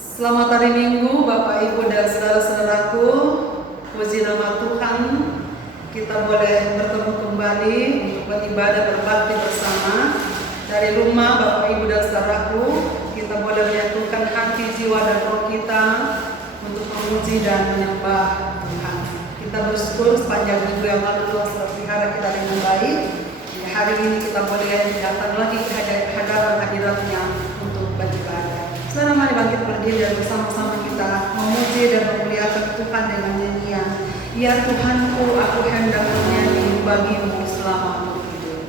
Selamat hari Minggu, Bapak Ibu dan saudara-saudaraku. Puji nama Tuhan, kita boleh bertemu kembali untuk beribadah berbakti bersama. Dari rumah Bapak Ibu dan saudaraku, kita boleh menyatukan hati, jiwa dan roh kita untuk memuji dan menyembah Tuhan. Kita bersyukur sepanjang minggu yang lalu Tuhan telah pelihara kita dengan baik. Hari ini kita boleh datang lagi ke hadapan hadiratnya untuk beribadah. Saudara, mari bangkit berdiri dan bersama-sama kita memuji dan memuliakan Tuhan dengan nyanyian. Ya Tuhanku, aku hendak bernyanyi bagimu selama aku hidup.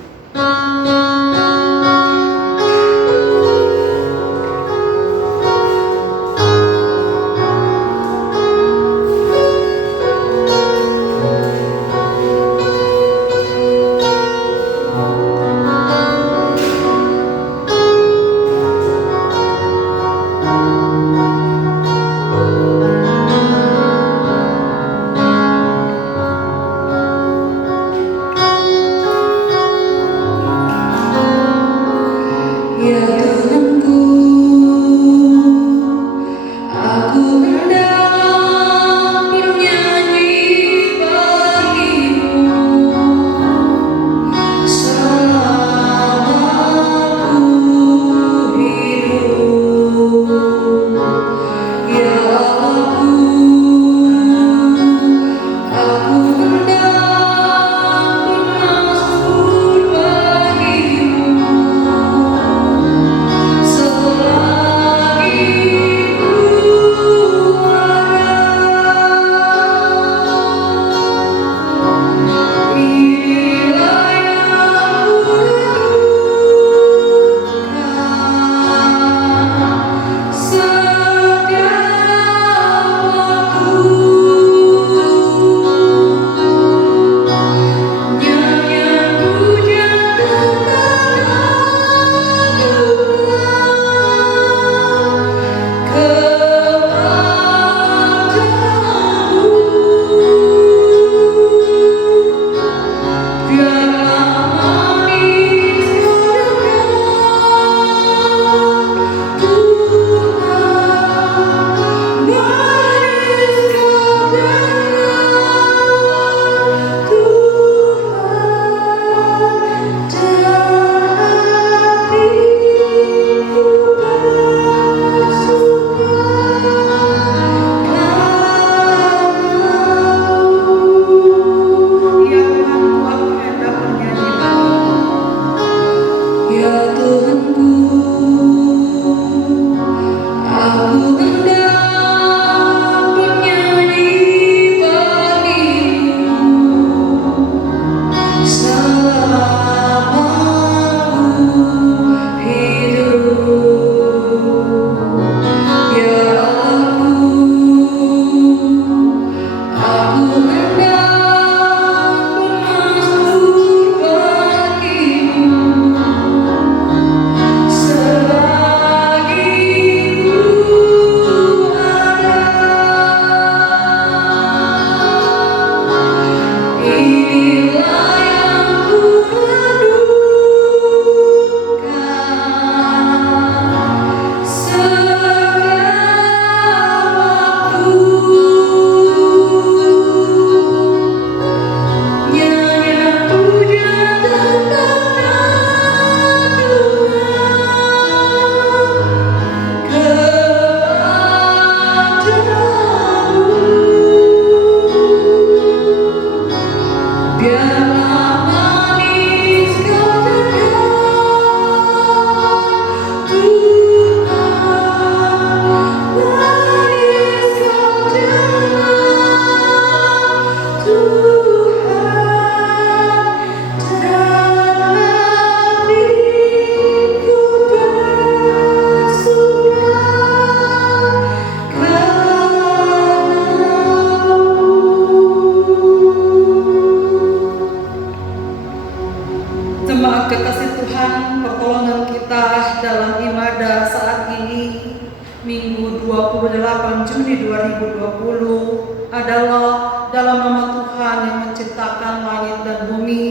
Minggu 28 Juni 2020 adalah dalam nama Tuhan yang menciptakan langit dan bumi,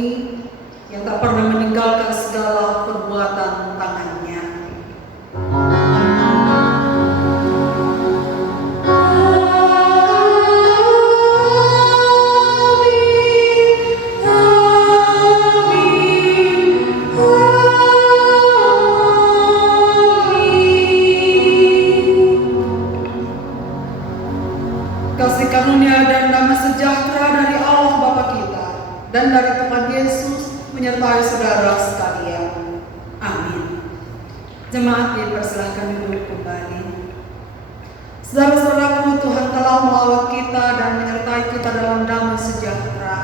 yang tak pernah meninggalkan segala perbuatan tangannya. saudara sekalian. Amin. Jemaat dipersilahkan duduk kembali. Saudara-saudaraku, Tuhan telah melawat kita dan menyertai kita dalam damai sejahtera,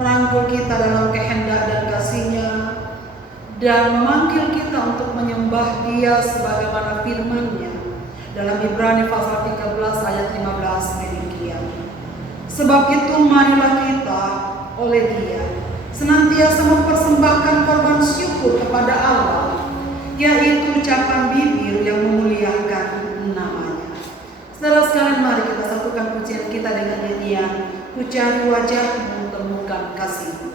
merangkul kita dalam kehendak dan kasih-Nya, dan memanggil kita untuk menyembah Dia sebagaimana firman-Nya dalam Ibrani pasal 13 ayat 15 demikian. Sebab itu marilah kita oleh Dia senantiasa mempersembahkan korban syukur kepada Allah, yaitu ucapan bibir yang memuliakan nama-Nya. Saudara sekalian, mari kita satukan pujian kita dengan nyanyian Ku Cari Wajah-Mu Temukan Kasih-Mu.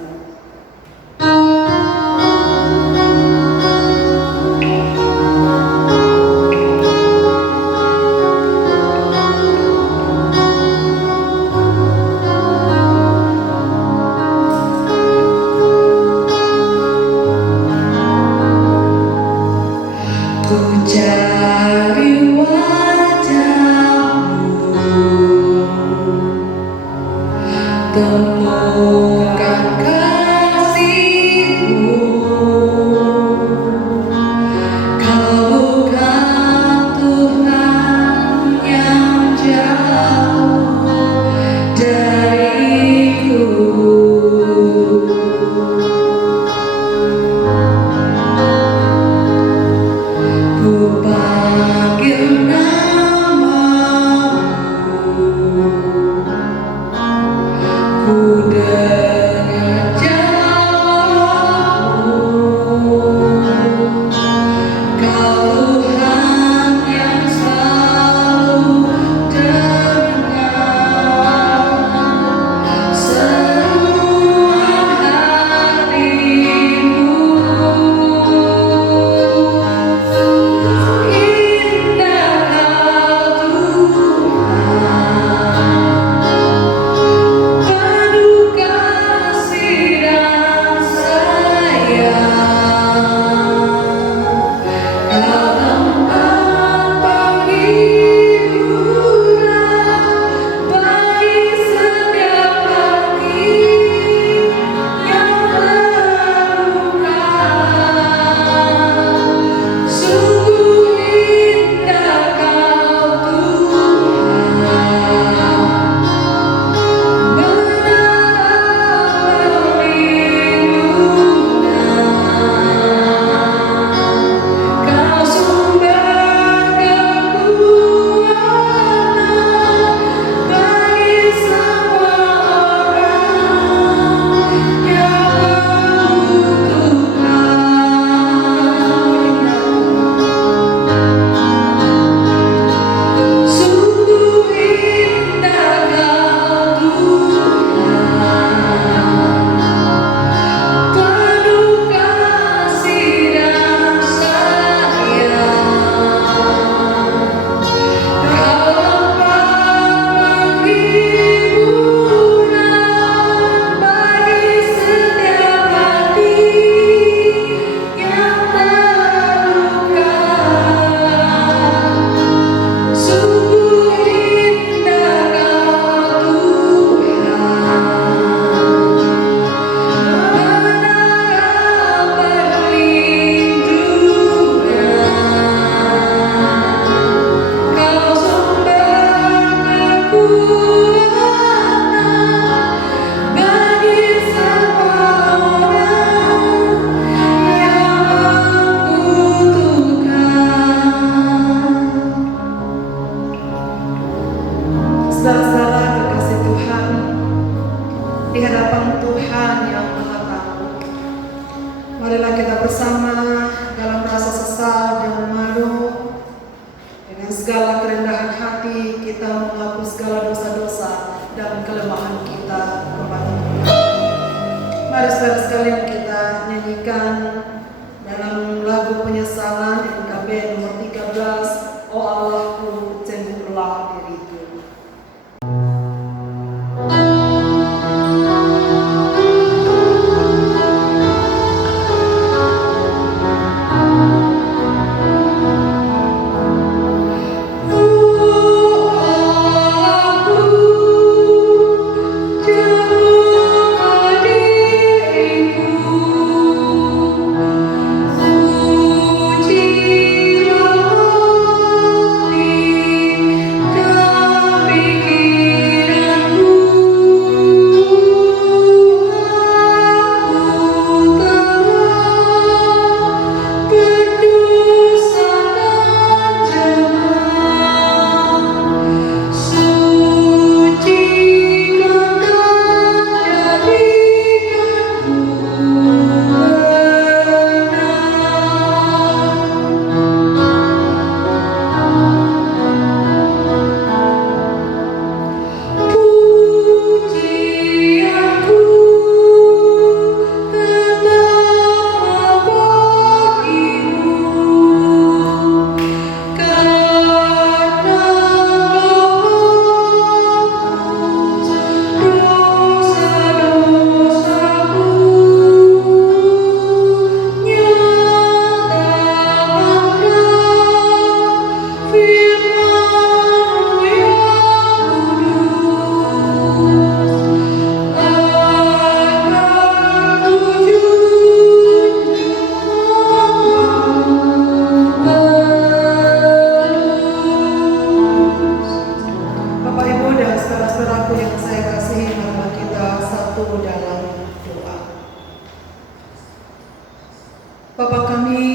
Bapa kami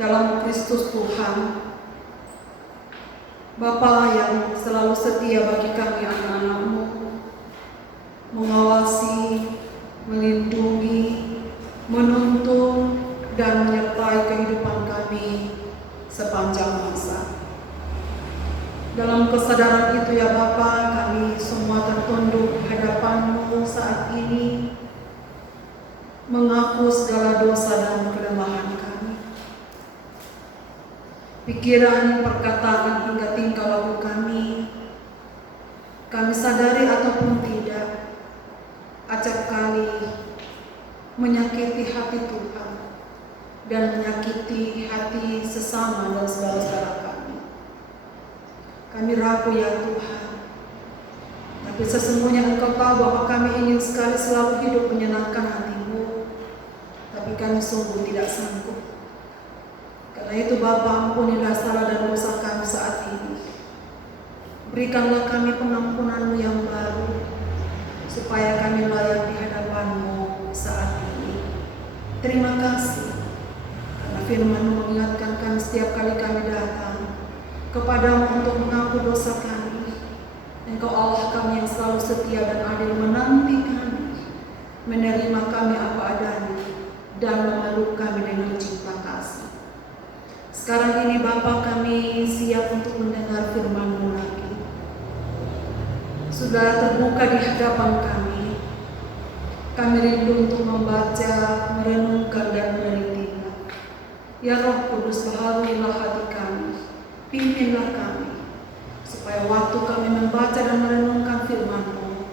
dalam Kristus Tuhan, Bapa yang selalu setia bagi kami anak-anak-Mu, mengawasi, melindungi, menuntun, dan menyertai kehidupan kami sepanjang masa. Dalam kesadaran itu ya Bapa, kami semua tertunduk di hadapan-Mu saat ini, mengaku segala dosa dan kelemahan kami. Pikiran, perkataan, hingga tingkah laku kami sadari ataupun tidak, acap kali menyakiti hati Tuhan dan menyakiti hati sesama dan saudara-saudara kami. Kami ragu ya Tuhan, tapi sesungguhnya Engkau tahu bahwa kami ingin sekali selalu hidup menyenangkan hati-Mu, tapi kami sungguh tidak sanggup. Karena itu Bapa, ampunilah salah dan dosa kami saat ini. Berikanlah kami pengampunan-Mu yang baru, supaya kami layak di hadapan-Mu saat ini. Terima kasih, karena firman-Mu mengingatkan kami setiap kali kami datang kepada-Mu untuk mengaku dosa kami. Engkau Allah kami yang selalu setia dan adil, menanti kami, menerima kami apa adanya, dan memeluk kami dengan cinta kasih. Sekarang ini Bapa, kami siap untuk mendengar firman-Mu lagi. Sudah terbuka di hadapan kami. Kami rindu untuk membaca, merenungkan, dan menelitinya. Ya Roh Kudus, baharuilah hati kami, pimpinlah kami, supaya waktu kami membaca dan merenungkan firman-Mu,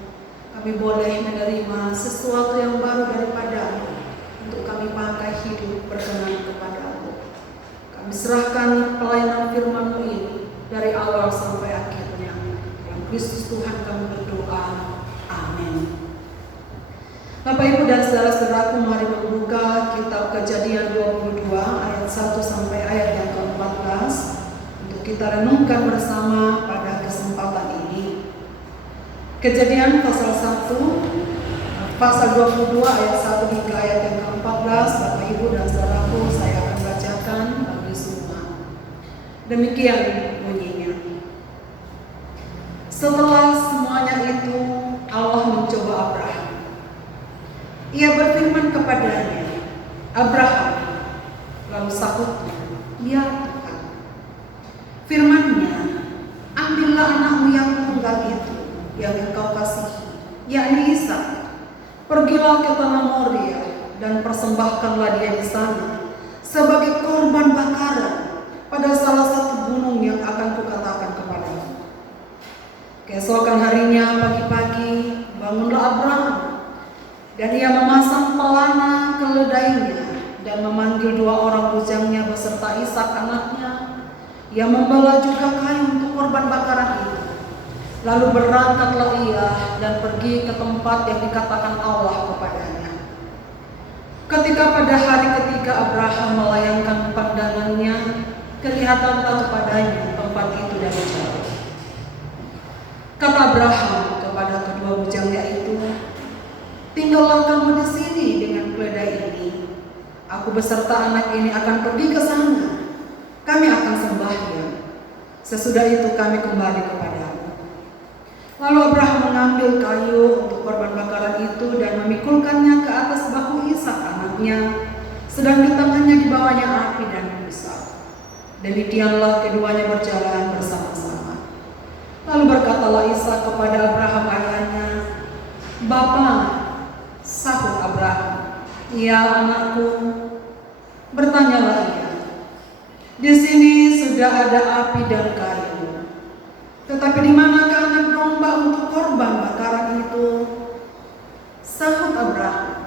kami boleh menerima sesuatu yang baru daripada-Mu untuk kami pakai hidup berkenan kepada-Mu. Kami serahkan pelayanan firman-Mu ini dari awal sampai akhirnya. Dalam Kristus Tuhan kami berdoa. Amin. Bapak, Ibu, dan saudara-saudaraku, mari membuka kitab Kejadian 22 ayat 1 sampai ayat yang ke-14 untuk kita renungkan bersama pada kesempatan ini. Kejadian pasal 22 ayat 1 hingga ayat yang ke-14. Bapak, Ibu, dan saudaraku, saya akan bacakan bagi semua. Demikian bunyinya. Setelah semuanya itu, Allah mencoba Abraham. Ia berfirman kepadanya, "Abraham." Lalu sahutnya, "Ya Tuhan." Firman-Nya, "Ambillah anakmu yang tunggal itu, yang Engkau kasihi, yakni Ishak. Pergilah ke tanah Moria dan persembahkanlah dia di sana sebagai korban bakaran pada salah satu gunung yang akan kukatakan kepadamu." Keesokan harinya pagi-pagi bangunlah Abraham, dan ia memasang pelana keledainya dan memanggil 2 orang bujangnya beserta Ishak anaknya. Ia membawa juga kayu untuk korban bakaran itu. Lalu berangkatlah ia dan pergi ke tempat yang dikatakan Allah kepadanya. Ketika pada hari ketiga Abraham melayangkan pandangannya, kelihatanlah kepadanya tempat itu dari jauh. Kata Abraham kepada kedua bujangnya itu, "Tinggallah kamu di sini dengan keledai ini. Aku beserta anak ini akan pergi ke sana. Kami akan sembahyang. Sesudah itu kami kembali kepadamu." Lalu Abraham mengambil kayu untuk korban bakaran itu dan memikulkannya ke atas bahu Ishak anaknya, sedang di tangannya dibawanya api dan busa. Demikianlah keduanya berjalan bersama-sama. Lalu berkatalah Ishak kepada Abraham ayahnya, "Bapa." Sahut Abraham, "Ya anakku." Bertanyalah ia, "Di sini sudah ada api dan kayu, tetapi di manakah anak domba untuk korban bakaran itu?" Sahut Abraham,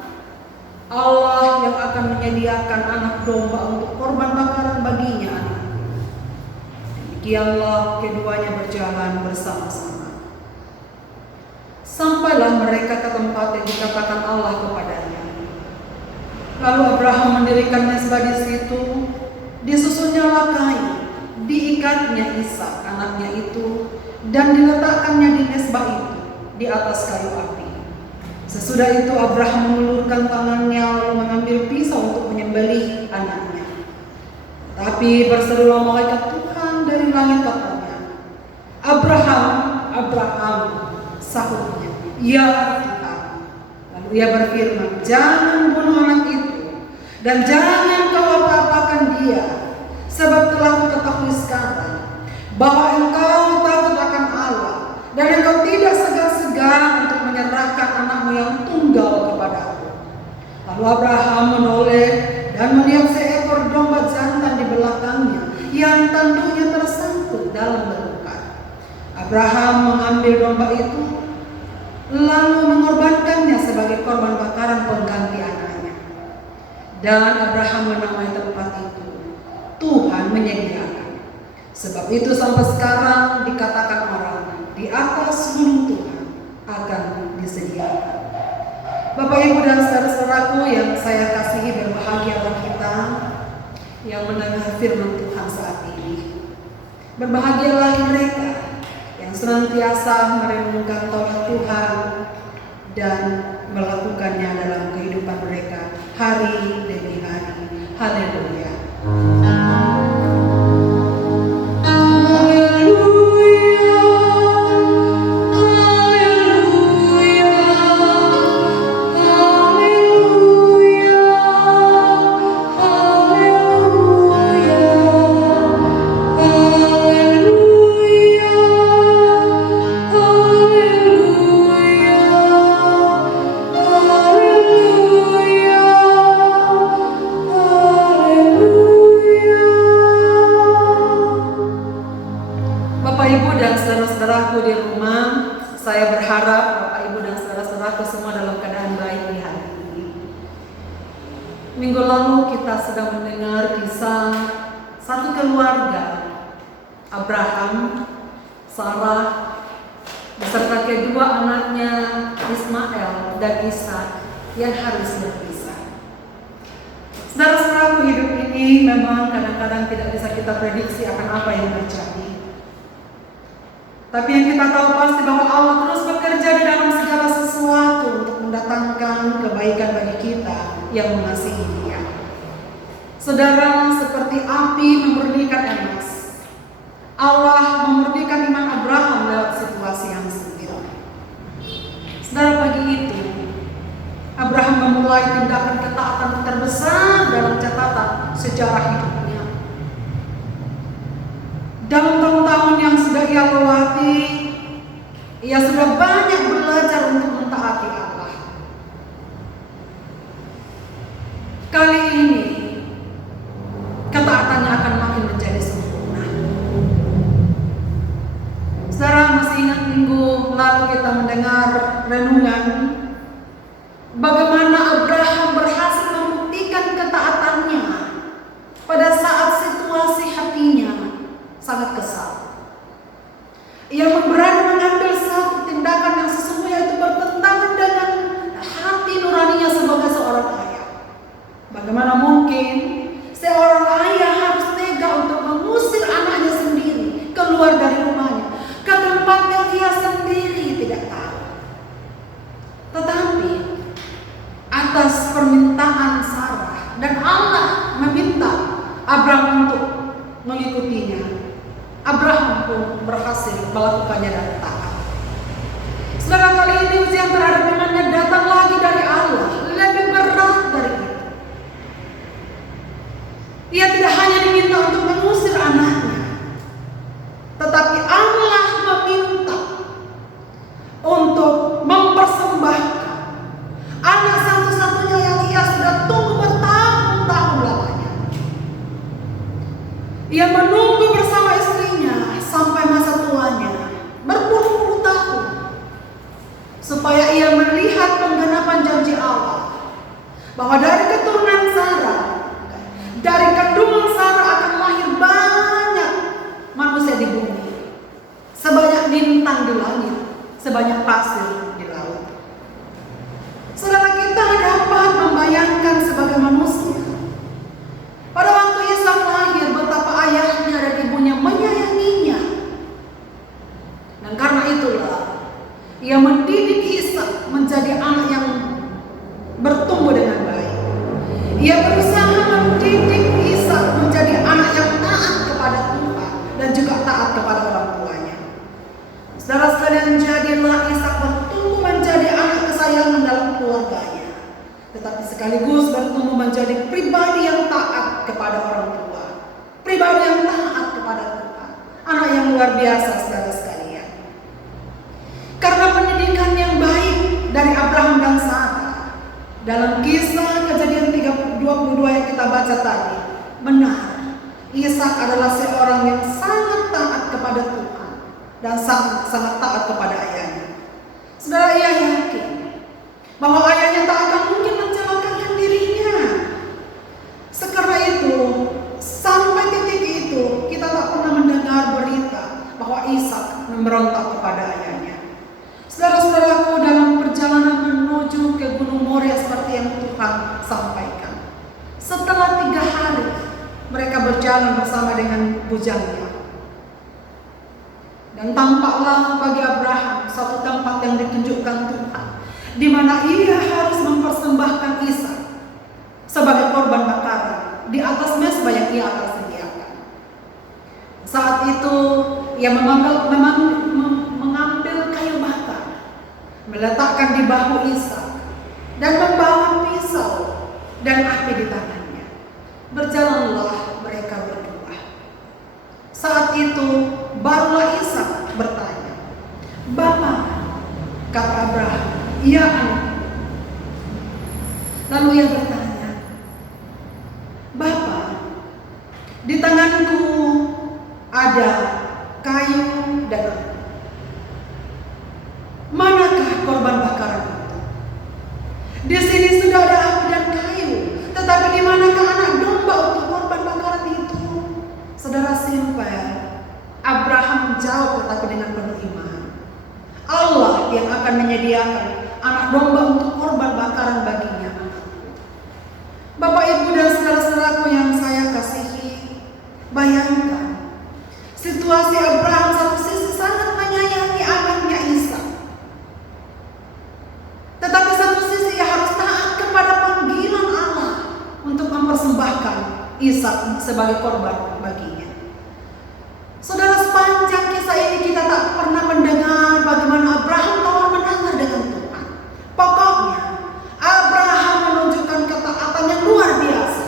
"Allah yang akan menyediakan anak domba untuk korban bakaran baginya anakku." Demikianlah keduanya berjalan bersama-sama. Sampailah mereka ke tempat yang dikatakan Allah kepadanya. Lalu Abraham mendirikan mezbah di situ, disusunnyalah kayu, diikatnya Ishak anaknya itu, dan diletakkannya di mezbah itu di atas kayu api. Sesudah itu Abraham mengulurkan tangannya lalu mengambil pisau untuk menyembelih menyembelih anaknya. Tapi berserulah malaikat Tuhan dari langit katanya, Abraham, Abraham, sahutnya, ya Tuhan. Lalu ia berfirman, jangan bunuh anak itu, dan jangan kau apa-apakan dia, sebab telah kuketahui sekarang bahwa engkau takut akan Allah, dan engkau tidak segan-segan untuk menyerahkan anakmu yang tunggal kepadaku. Lalu Abraham menoleh dan melihat seekor domba jantan di belakangnya yang tanduknya tersangkut dalam belukar. Abraham mengambil domba itu lalu mengorbankannya sebagai korban bakaran pengganti anaknya. Dan Abraham menamai tempat itu Tuhan menyediakan. Sebab itu sampai sekarang dikatakan orang, di atas gunung Tuhan akan disediakan. Bapak, Ibu, dan saudara-saudaraku yang saya kasihi, berbahagialah kita yang mendengar firman Tuhan saat ini. Berbahagialah mereka yang senantiasa merenungkan Taurat Tuhan dan melakukannya dalam kehidupan mereka hari demi hari. Haleluya. Saudara-saudaraku di rumah, saya berharap Bapak, Ibu, dan saudara-saudaraku semua dalam keadaan baik di hari ini. Minggu lalu kita sedang mendengar kisah satu keluarga, Abraham, Sarah, beserta kedua anaknya Ismail dan Ishak yang harus berpisah. Saudara-saudaraku, hidup ini memang kadang-kadang tidak bisa kita prediksi akan apa yang terjadi. Tapi yang kita tahu pasti bahwa Allah terus bekerja di dalam segala sesuatu untuk mendatangkan kebaikan bagi kita yang mengasihi Dia. Saudara, seperti api memurnikan emas, Allah memurnikan iman Abraham lewat situasi yang sulit. Saudara, pagi itu Abraham memulai tindakan ketaatan terbesar dalam catatan sejarah hidupnya. Dalam tahun-tahun yang sudah ia lewati, ia sudah banyak belajar untuk mentaati Allah. Kali ini, ketaatannya akan makin menjadi sempurna. Saudara, masih ingat minggu lalu kita mendengar renungan bagaimana Abraham berhasil membuktikan ketaatannya pada saat situasi hatinya sangat kesal. Ia berani mengambil satu tindakan yang sesungguhnya itu bertentangan dengan hati nuraninya sebagai seorang ayah. Bagaimana mungkin seorang ayah harus tega untuk mengusir anaknya sendiri keluar dari rumahnya ke tempat yang ia sendiri tidak tahu. Tetapi atas permintaan Sarah dan Allah meminta Abraham untuk mengikutinya, Abraham pun berhasil melakukannya dan taat. Saudara, kali ini ujian terhadap imannya datang lagi dari Allah, lebih berat dari itu. Ia tidak hanya diminta untuk mengusir anaknya, tetapi Allah meminta untuk mempersembahkan anak satu-satunya yang ia sudah tunggu bertahun-tahun lamanya. Ia menunggu bersama istrinya sampai masa tuanya, berpuluh-puluh tahun, supaya ia melihat penggenapan janji Allah bahwa dari keturunan Sarah, dari kandungan Sarah akan lahir banyak manusia di bumi, sebanyak bintang di langit, sebanyak pasir di laut. Saudara, kita dapat membayangkan sebagai manusia pada waktu Ishak lahir betapa ayahnya dan ibunya menyayanginya. Dan karena itulah ia mendidik Ishak menjadi anak yang bertumbuh dengan baik. Ia berusaha pribadi yang taat kepada orang tua, pribadi yang taat kepada Tuhan. Anak yang luar biasa, saudara sekalian. Karena pendidikan yang baik dari Abraham dan Sarah dalam kisah Kejadian 22 yang kita baca tadi, benar, Ishak adalah seorang yang sangat taat kepada Tuhan dan sangat taat kepada ayahnya. Saudara, ia yakin bahwa ayahnya tak akan mungkin mencelakakan dirinya. Sekarang itu, sampai titik itu, kita tak pernah mendengar berita bahwa Ishak memberontak kepada ayahnya. Saudara-saudaraku, dalam perjalanan menuju ke Gunung Moria seperti yang Tuhan sampaikan, setelah 3 hari mereka berjalan bersama dengan bujangnya, dan tampaklah bagi Abraham satu tempat yang ditunjukkan Tuhan, di mana ia harus mempersembahkan Ishak sebagai korban bakaran di atas mezbah yang ia akan sediakan. Saat itu ia mengambil kayu bakar, meletakkan di bahu Ishak, dan membawa pisau dan api di tangannya. Berjalanlah mereka berdua. Saat itu barulah Ishak bertanya, "Bapak," kata Abraham, "Iya, anak." Lalu ia bertanya, "Bapak, di tanganku ada kayu dan api. Manakah korban bakaran itu? Di sini sudah ada api dan kayu, tetapi di manakah anak domba untuk korban bakaran itu?" Saudara, simpel. Abraham menjawab tetapi dengan penuh iman. Allah yang akan menyediakan anak domba untuk korban bakaran baginya. Bapak, Ibu, dan saudara-saudaraku yang saya kasihi, bayangkan situasi Abraham. Satu sisi sangat menyayangi anaknya Ishak, tetapi satu sisi ia harus taat kepada panggilan Allah untuk mempersembahkan Ishak sebagai korban baginya. Saudara, sepanjang kisah ini kita tak pernah mendengar bagaimana Abraham tawar-menawar dengan Tuhan. Pokoknya Abraham menunjukkan ketaatan yang luar biasa,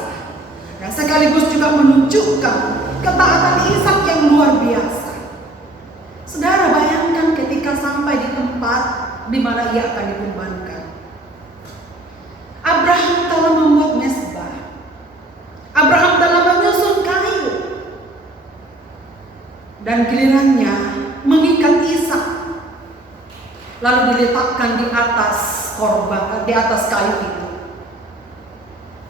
dan sekaligus juga menunjukkan ketaatan Ishak yang luar biasa. Saudara, bayangkan ketika sampai di tempat di mana ia akan dikorbankan. Abraham telah membuat mezbah. Abraham telah menyusun kayu, dan gilirannya mengikat Ishak, lalu diletakkan di atas korban, di atas kayu itu.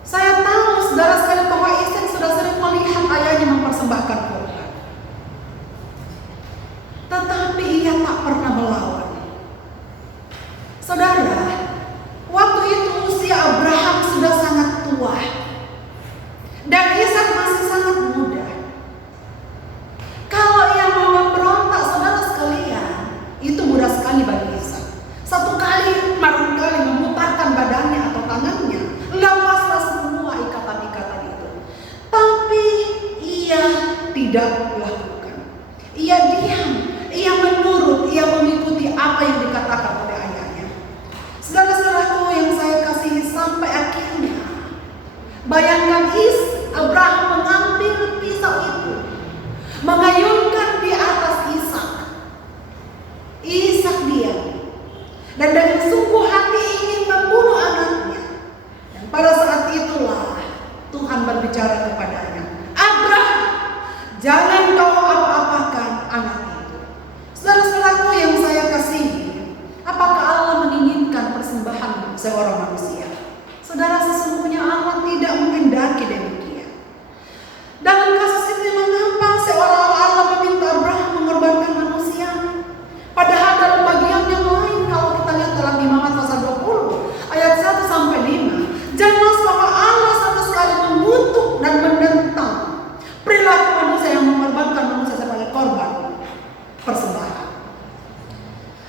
Saya tahu saudara sekalian bahwa Ishak sudah sering melihat ayahnya mempersembahkan korban, tetapi ia tak pernah melawan. Saudara, waktu itu usia Abraham sudah sangat tua dan Ishak masih sangat muda. Kalau ia mau memberontak, saudara sekalian, itu mudah sekali bagi Ishak. Satu kali barangkali memutarkan badannya atau tangannya, lepaslah semua ikatan-ikatan itu. Tapi ia tidak lakukan. Ia diam, ia menurut, ia mengikuti apa yang dikatakan oleh ayahnya. Saudara-saudaraku yang saya kasihi, sampai akhirnya bayangkan Abraham mengambil pisau itu, mengayunkan di atas Ishak. Ishak diam, dan dengan sungguh hati ingin membunuh anaknya. Dan pada saat itulah Tuhan berbicara kepadanya, "Abraham, jangan kau apa-apakan anak itu." Saudara-saudaraku yang saya kasihi, apakah Allah menginginkan persembahan seorang manusia? Saudara, sesungguhnya Allah tidak menghendaki demikian. Dalam kasus ini, mengapa seolah-olah Allah meminta Abraham mengorbankan manusia? Padahal dalam bagian yang lain, kalau kita lihat dalam Imamat pasal 20 ayat 1-5, jelas bahwa Allah sama sekali mengutuk dan menentang perilaku manusia yang mengorbankan manusia sebagai korban persembahan.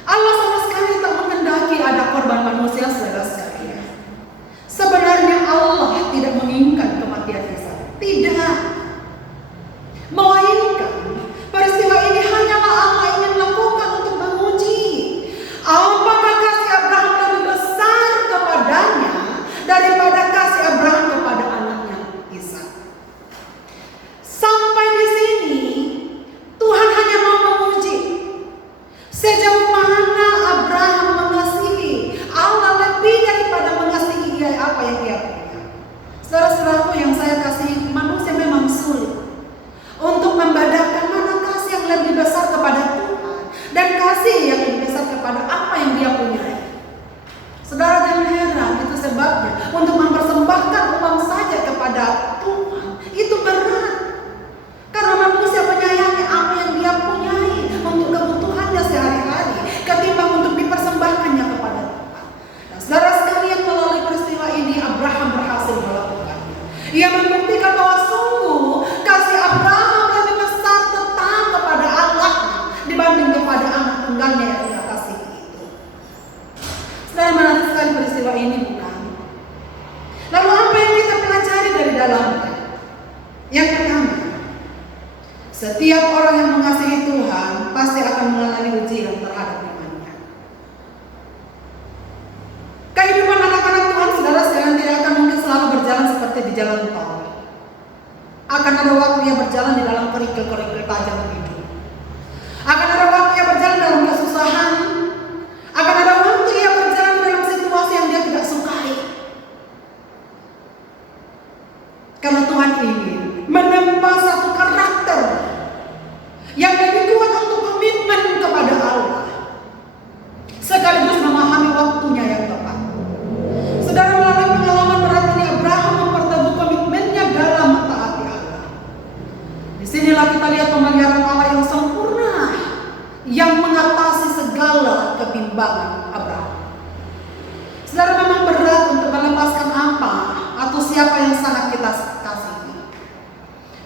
Allah sama sekali tak menghendaki ada korban manusia, saudara sekalian. Sebenarnya Allah tidak menginginkan kematian Ishak, tidak. Melainkan peristiwa ini hanyalah Allah ingin lakukan untuk menguji apakah kasih Abraham lebih besar kepadanya daripada kasih Abraham kepada anaknya Yang pertama, setiap orang yang mengasihi Tuhan pasti akan mengalami ujian terhadap imannya. Kehidupan anak-anak Tuhan, saudara sekalian, tidak akan mungkin selalu berjalan seperti di jalan tol. Akan ada waktu yang berjalan di dalam kerikil-kerikil tajam hidup. Akan ada waktu yang berjalan dalam kesusahan. Akan ada waktu yang berjalan dalam situasi yang dia tidak sukai. Karena Tuhan ingin menempa satu karakter yang lebih kuat untuk komitmen kepada Allah, sekaligus memahami waktunya yang tepat. Saudara, melalui pengalaman berat ini Abraham memperteguh komitmennya dalam mentaati Allah. Disinilah kita lihat pemeliharaan Allah yang sempurna, yang mengatasi segala kebimbangan Abraham. Saudara, memang berat untuk melepaskan apa atau siapa yang sangat kita kasihi.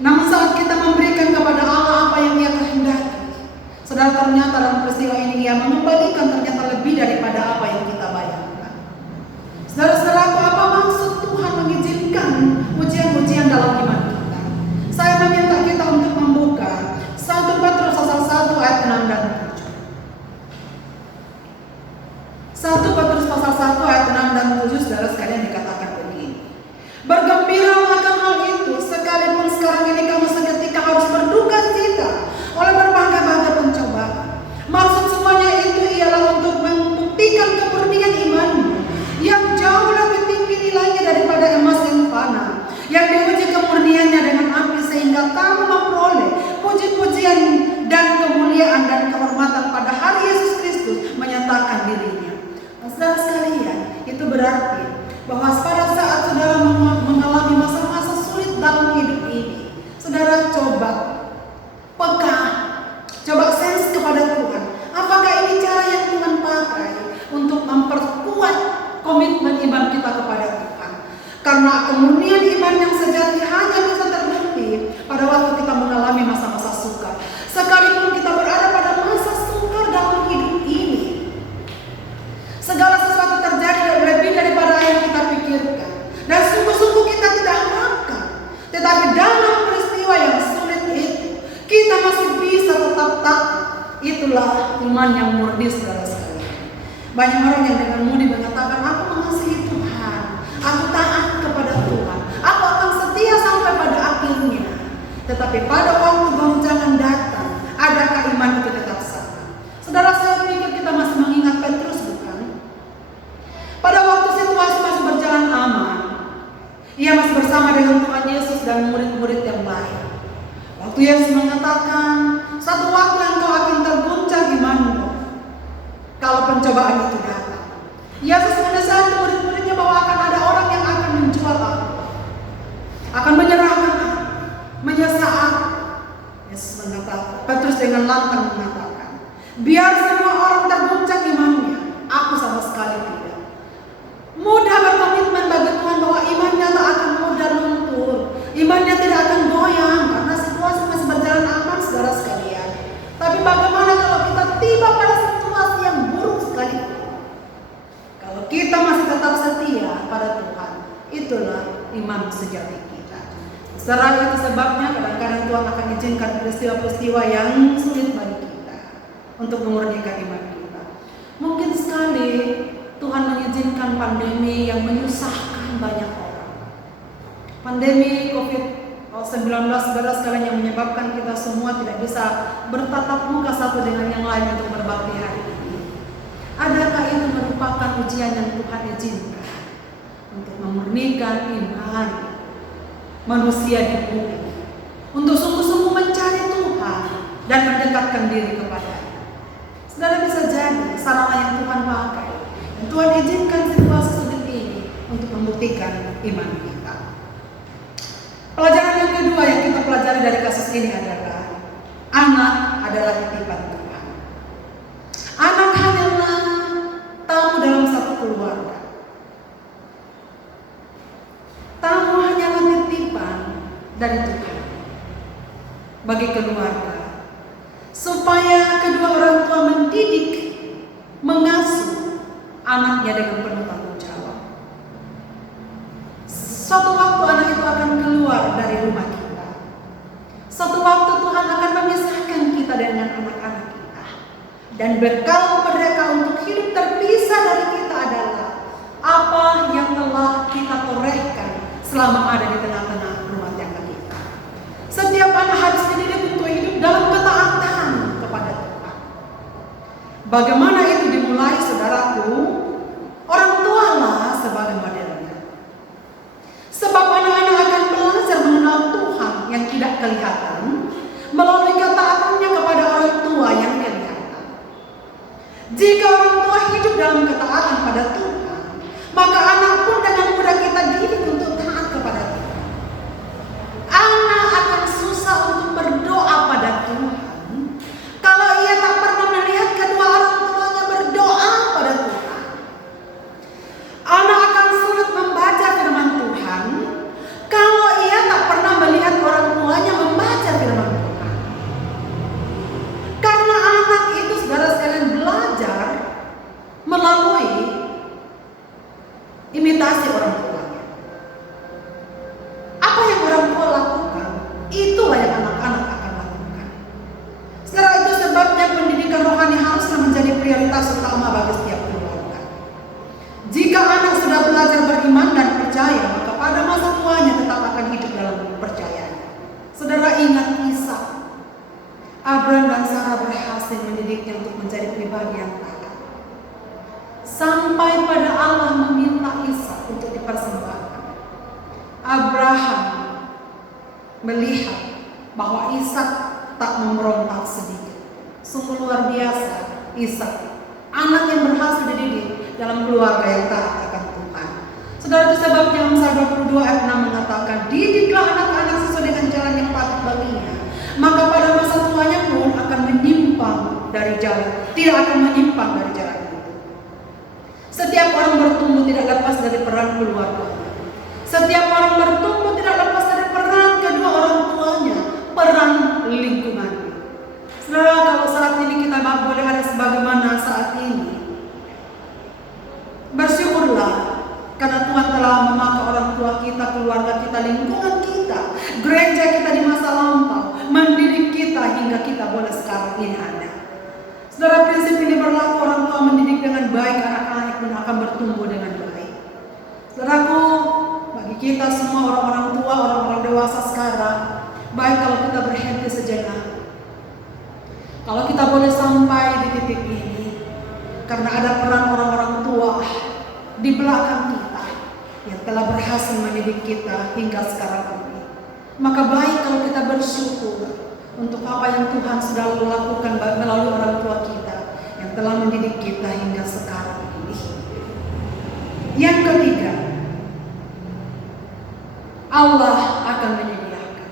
Namun saat kita memberikan kepada Allah apa yang Ia kehendaki, saudara, ternyata dalam peristiwa ini Ia mengembalikan ternyata lebih daripada apa yang kita bayangkan. Saudara-saudaraku, apa maksud Tuhan mengizinkan ujian-ujian dalam iman kita? Saya meminta kita untuk membuka 1 Petrus pasal 1 ayat 6 dan 7. 1 Petrus pasal 1 ayat 6 dan 7, saudara sekalian, dikatakan begini. Bergembiralah akan hal itu, sekalipun sekarang ini kamu seketika harus berduka cita oleh berbagai-bagai pencobaan. Maksud semuanya itu ialah untuk membuktikan kemurnian imanmu yang jauh lebih tinggi nilainya daripada emas yang fana, yang diuji kemurniannya dengan api, sehingga kamu memperoleh puji-pujian dan kemuliaan dan kehormatan pada hari Yesus Kristus menyatakan dirinya. Saudara sekalian, itu berarti bahwa pada saat saudara mengalami masa-masa sulit dalam hidup ini, saudara coba peka, coba sense kepada Tuhan. Apakah ini cara yang Tuhan pakai untuk memperkuat komitmen iman kita kepada Tuhan? Karena kemurnian iman yang sejati hanya bisa terbukti pada waktu kita mengalami masa-masa sukar. Sekalipun kita berada pada masa sukar dalam hidup ini, segala sesuatu terjadi lebih daripada yang kita pikirkan, dan sungguh-sungguh kita tidak harapkan. Tetapi dalam peristiwa yang sulit itu, kita masih bisa tetap taat. Itulah iman yang murni, saudara sekalian. Banyak orang yang dengan mudah mengatakan, aku mengasihi Tuhan, aku taat kepada Tuhan, aku akan setia sampai pada akhirnya. Tetapi pada waktu goncangan datang, adakah iman itu tetap sama? Saudara, saya pikir kita masih mengingat Petrus, bukan? Pada waktu situasi masih berjalan aman, ia masih bersama dengan Tuhan Yesus dan murid-murid yang lain. Waktu Yesus mengatakan, satu waktu engkau akan terguncang imanmu kalau pencobaan itu datang. Yesus menasihati murid-muridnya bahwa akan ada orang yang akan menjual aku, akan menyerahkan aku, menyiksa aku. Yesus mengatakan, Petrus dengan lantang mengatakan, biar semua orang terguncang imannya, aku sama sekali tidak. Mudah berkomitmen bagi Tuhan bahwa imannya tak akan mudah luntur, imannya tidak akan goyang karena situasi masih berjalan aman, saudara sekalian. Tapi bagaimana kalau kita tiba pada situasi yang buruk sekali? Kalau kita masih tetap setia pada Tuhan, itulah iman sejati kita. Saudara, itu sebabnya kadang-kadang Tuhan akan izinkan peristiwa-peristiwa yang sulit bagi kita untuk memurnikan iman kita. Mungkin sekali Tuhan mengizinkan pandemi yang menyusahkan banyak orang. Pandemi COVID-19, saudara sekalian, yang menyebabkan kita semua tidak bisa bertatap muka satu dengan yang lain untuk berbakti hari ini. Adakah itu merupakan ujian yang Tuhan izinkan untuk memurnikan iman manusia di bumi, untuk sungguh-sungguh mencari Tuhan dan mendekatkan diri kepada-Nya? Saudara, bisa jadi sarana yang Tuhan pakai. Tuhan izinkan situasi sulit ini untuk membuktikan iman kita. Pelajaran yang kedua yang kita pelajari dari kasus ini adalah anak adalah titipan Tuhan. Anak hanyalah tamu dalam satu keluarga. Tamu hanyalah titipan dari Tuhan bagi keluarga, supaya kedua orang tua mendidik, mengasuh anaknya dengan penuh tanggung jawab. Suatu waktu anak itu akan keluar dari rumah kita. Dan bekal mereka untuk hidup terpisah dari kita adalah apa yang telah kita torehkan selama ada di tengah-tengah rumah tangga kita. Setiap anak harus dididik untuk hidup dalam ketaatan kepada Tuhan. Bagaimana itu dimulai, saudaraku? Orang tualah sebagai modelnya. Sebab anak-anak akan belajar mengenal Tuhan yang tidak kelihatan melalui ketaatannya kepada orang tua yang kelihatan. Jika orang tua hidup dalam ketaatan pada Tuhan, maka anak pun dengan mudah kita didik untuk taat kepada Tuhan. Anak akan susah untuk berdoa pada Tuhan kalau ia tak pernah melihat kedua orang tuanya berdoa pada Tuhan. Anak akan sulit membaca firman Tuhan kalau ia tak pernah melihat orang tuanya membaca firman Tuhan. Karena anak itu, saudara sekalian, belajar melalui imitasi orang tuanya. Apa yang orang tua lakukan, itulah yang anak-anak akan lakukan. Saudara, itu sebabnya pendidikan rohani haruslah menjadi prioritas utama bagi setiap keluarga. Jika anak sudah belajar beriman dan percaya, maka pada masa tuanya tetap akan hidup dalam kepercayaan. Saudara, ingat Ishak. Abraham dan Sarah berhasil mendidiknya untuk menjadi pribadi yang taat. Sampai pada Allah meminta Ishak untuk dipersembahkan. Abraham melihat bahwa Ishak tak memberontak sedikit. Sungguh luar biasa Ishak, anak yang berhasil dididik dalam keluarga yang taat akan Tuhan. Saudara, itu sebabnya Amsal 22 ayat 6 mengatakan, didiklah anak-anak sesuai dengan jalan yang patut baginya, maka pada masa tuanya pun akan menyimpang dari jalan, tidak akan menyimpang dari jalan itu. Setiap orang bertumbuh tidak lepas dari peran keluarga. Setiap orang bertumbuh tidak lepas dari peran kedua orang tuanya, peran lingkungannya. Saudara, kalau saat ini kita boleh ada sebagaimana saat ini, bersyukurlah karena Tuhan telah memakai orang tua kita, keluarga kita, lingkungan kita, gereja kita di masa lampau, mendidik kita hingga kita boleh sekarang ini ada. Saudara, prinsip ini berlaku, orang tua mendidik dengan baik, anak-anak pun akan bertumbuh dengan baik. Saudaraku, bagi kita semua orang-orang tua, orang-orang dewasa sekarang, baik kalau kita berhenti sejenak. Kalau kita boleh sampai di titik ini, karena ada peran orang-orang tua di belakang kita yang telah berhasil mendidik kita hingga sekarang ini, maka baik kalau kita bersyukur untuk apa yang Tuhan sudah lakukan melalui orang tua kita yang telah mendidik kita hingga sekarang ini. Yang ketiga, Allah akan menyediakan.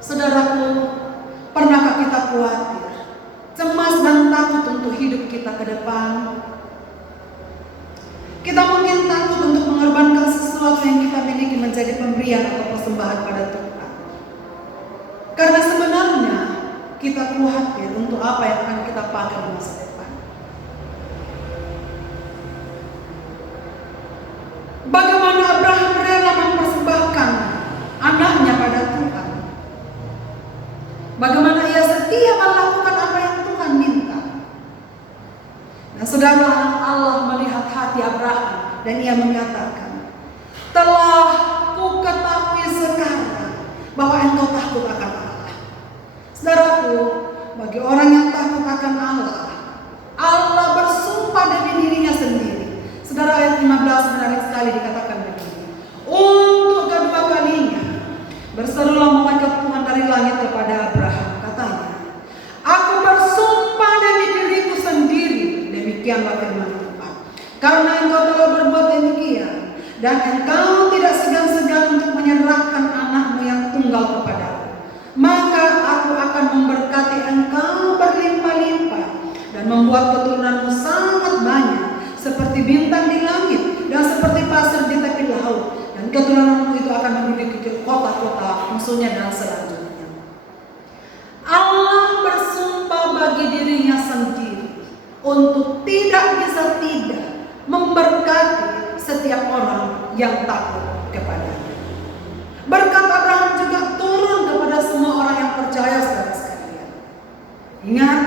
Saudaraku, pernahkah kita khawatir, cemas dan takut untuk hidup kita ke depan? Kita mungkin takut untuk mengorbankan sesuatu yang kita miliki menjadi pemberian atau persembahan pada Tuhan. Karena sebenarnya kita khawatir untuk apa yang akan kita pakai di masa depan. Bagaimana Abraham rela mempersembahkan anaknya pada Tuhan. Bagaimana ia setia melakukan apa yang Tuhan minta. Nah, saudara, Allah melihat hati Abraham dan ia menyatakan, telah ku ketahui sekarang bahwa engkau takut akan Allah. Saudaraku, bagi orang yang takut akan Allah, Allah bersumpah dari dirinya sendiri. Saudara, ayat 15 menarik sekali, dikatakan begini, untuk kedua kalinya berserulah malaikat Tuhan dari langit kepada Abraham, katanya, aku bersumpah demi diriku sendiri, demikianlah firman Tuhan, karena engkau telah berbuat demikian dan engkau tidak segan-segan untuk menyerahkan anakmu yang tunggal kepadaku, maka aku akan memberkati engkau berlimpah-limpah dan membuat keturunanmu sangat banyak seperti bintang di langit dan seperti pasir di tepi laut, dan keturunanmu itu akan menduduki kota-kota musuhnya dan selanjutnya. Allah bersumpah bagi dirinya sendiri untuk tidak bisa tidak memberkati setiap orang yang takut kepadanya. Berkat Abraham juga turun kepada semua orang yang percaya, saudara sekalian. Ingat,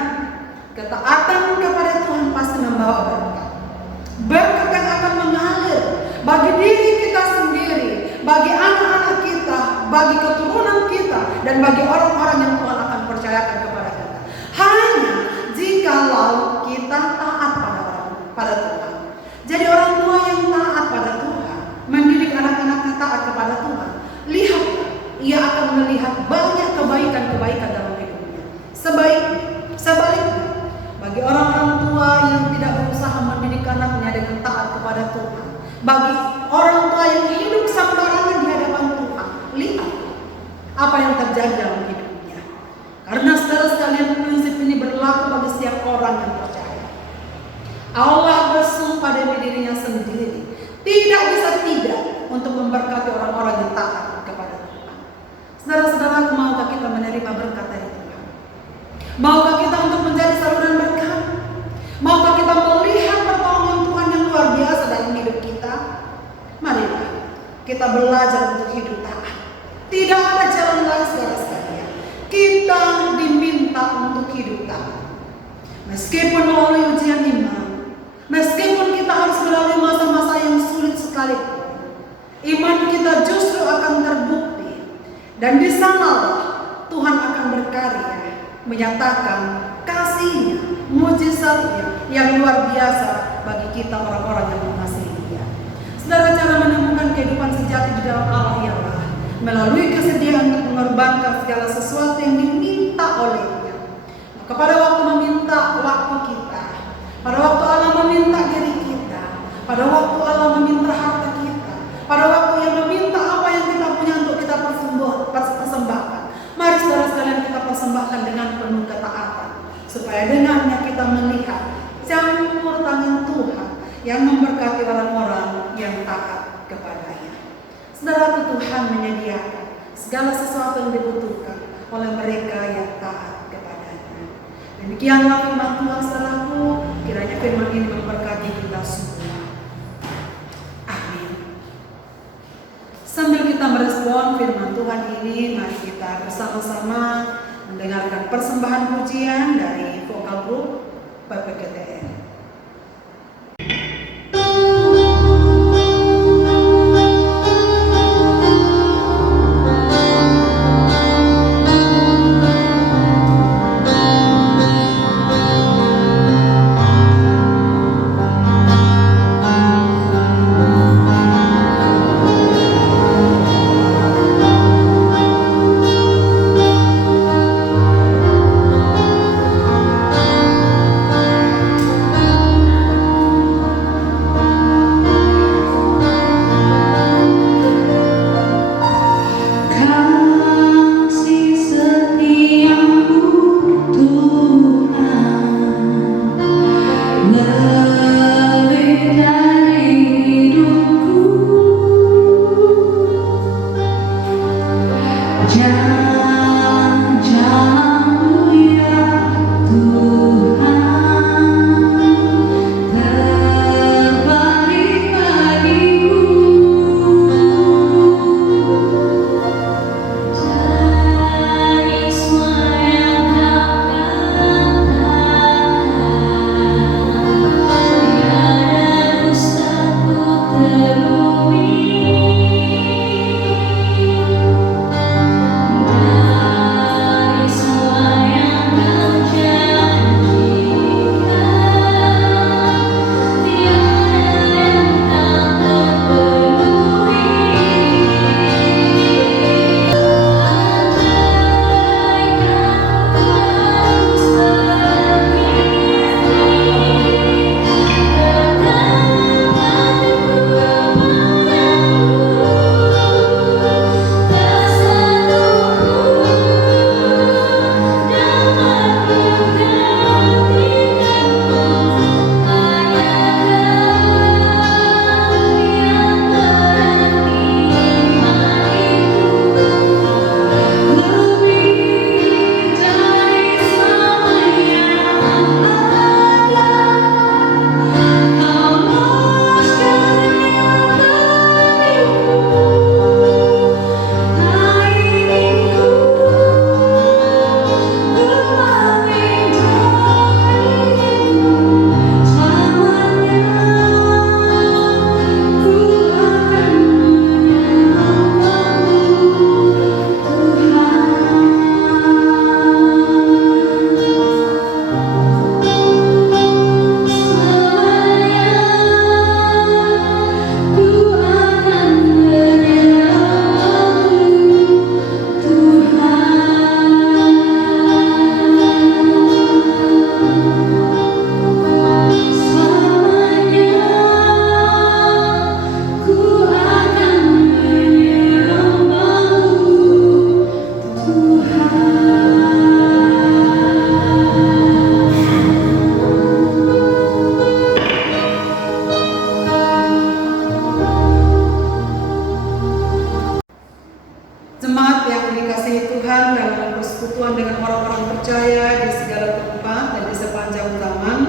bagi keturunan kita, dan bagi orang-orang yang Tuhan akan percayakan kepada kita. Hanya jikalau kita taat pada Tuhan. Jadi orang tua yang taat pada Tuhan, mendidik anak-anaknya taat kepada Tuhan, lihat, ia akan melihat banyak kebaikan-kebaikan dalam hidupnya. Sebaliknya, bagi orang-orang tua yang tidak berusaha mendidik anaknya dengan taat kepada Tuhan, bagi orang tua yang hidup sembarangan di hadapan Tuhan, lihat apa yang terjadi dalam hidupnya. Karena saudara sekalian, prinsip ini berlaku bagi setiap orang yang percaya. Allah bersumpah demi dirinya sendiri, tidak bisa tidak untuk memberkati orang-orang yang taat kepada Tuhan. Saudara-saudara, maukah kita menerima berkat dari Tuhan? Maukah kita untuk menjadi saluran berkat? Maukah kita melihat pertolongan Tuhan yang luar biasa dalam hidup kita? Marilah kita belajar untuk hidup taat. Tidak ada jalan lain, saudara sekalian. Kita diminta untuk hidup taat. Meskipun melalui ujian iman, meskipun kita harus melalui masa-masa yang sulit sekalipun, iman kita justru akan terbukti. Dan di sanalah Tuhan akan berkarya, menyatakan kasih-Nya, mujizat-Nya yang luar biasa bagi kita orang-orang yang mengasihi Dia. Saudara, cara menemukan kehidupan sejati di dalam Allah ialah melalui kesediaan untuk mengorbankan segala sesuatu yang diminta oleh-Nya. Maka pada waktu meminta waktu kita, pada waktu Allah meminta diri kita, pada waktu Allah meminta harta kita, pada waktu yang meminta apa yang kita punya untuk kita persembahkan, mari saudara sekalian kita persembahkan dengan penuh ketaatan, supaya dengannya kita melihat campur tangan Tuhan yang memberkati orang-orang yang taat kepada-Nya. Saudara, Tuhan menyediakan segala sesuatu yang dibutuhkan oleh mereka yang taat kepada-Nya. Demikianlah firman Tuhan, saudaraku. Kiranya firman ini memberkati kita semua. Amin. Sambil kita merespon firman Tuhan ini, mari kita bersama-sama mendengarkan persembahan pujian dari vokal grup PPKTN. Jemaat yang dikasihi Tuhan dalam persekutuan dengan orang-orang percaya di segala tempat dan di sepanjang zaman,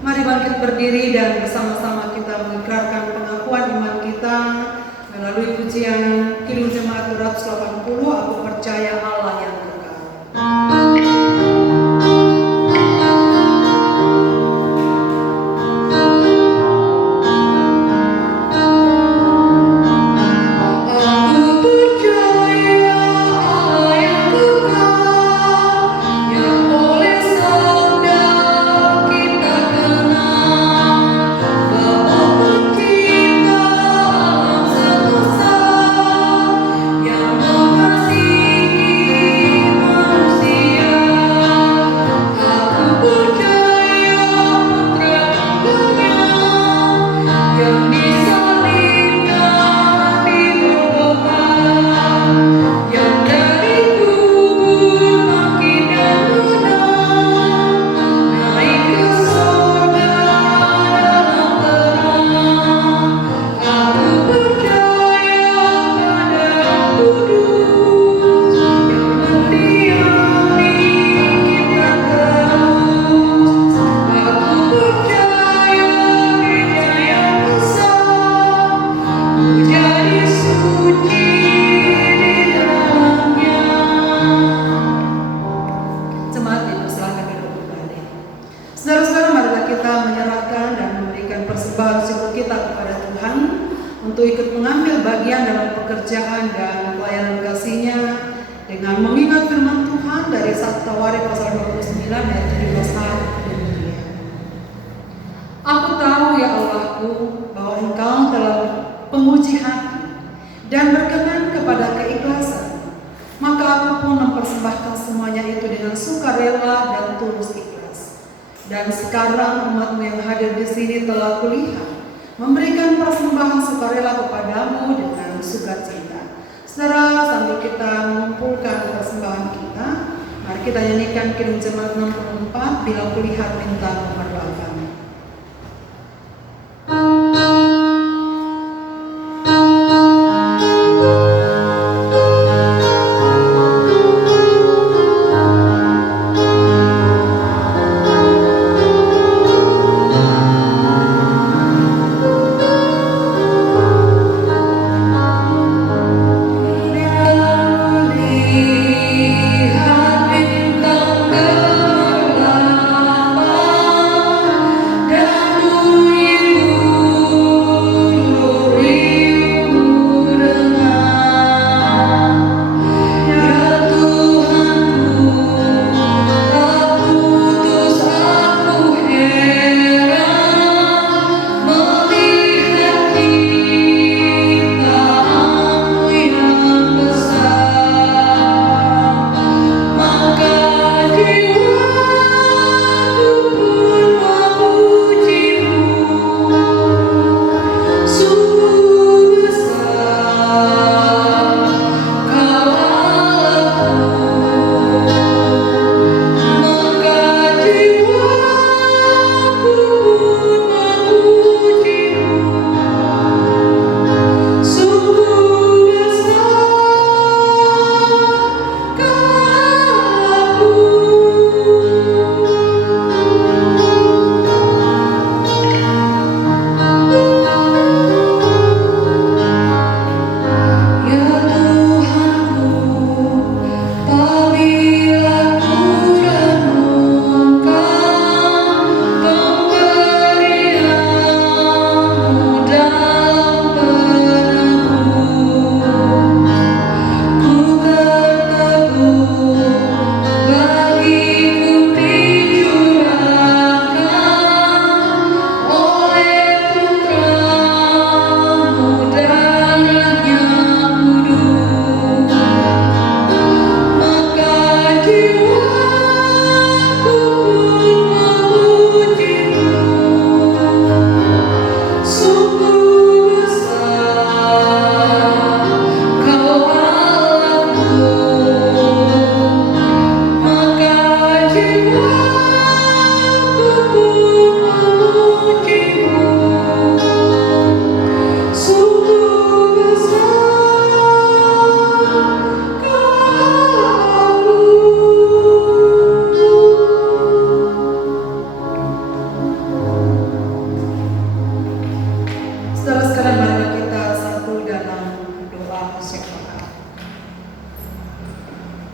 mari bangkit berdiri dan bersama-sama kita mengikrarkan pengakuan iman kita melalui pujian Kidung Jemaat 280, Aku Percaya Allah yang Kekal. Untuk ikut mengambil bagian dalam pekerjaan dan pelayanan kasih-Nya dengan mengingat firman Tuhan dari 1 Tawarik pasal 29 ayat 17a demikian. Aku tahu ya Allahku bahwa Engkau telah penguji hati dan berkenan kepada keikhlasan, maka aku pun mempersembahkan semuanya itu dengan sukarela dan tulus ikhlas. Dan sekarang umat-Mu yang hadir di sini telah kulihat memberikan persembahan sukarela kepadamu dengan sukacita. Saudara, sambil kita mengumpulkan persembahan kita, mari kita nyanyikan Kidung Jemaat 64, Bila Kulihat Bintang Memerlakan. Lihat bintang berlapang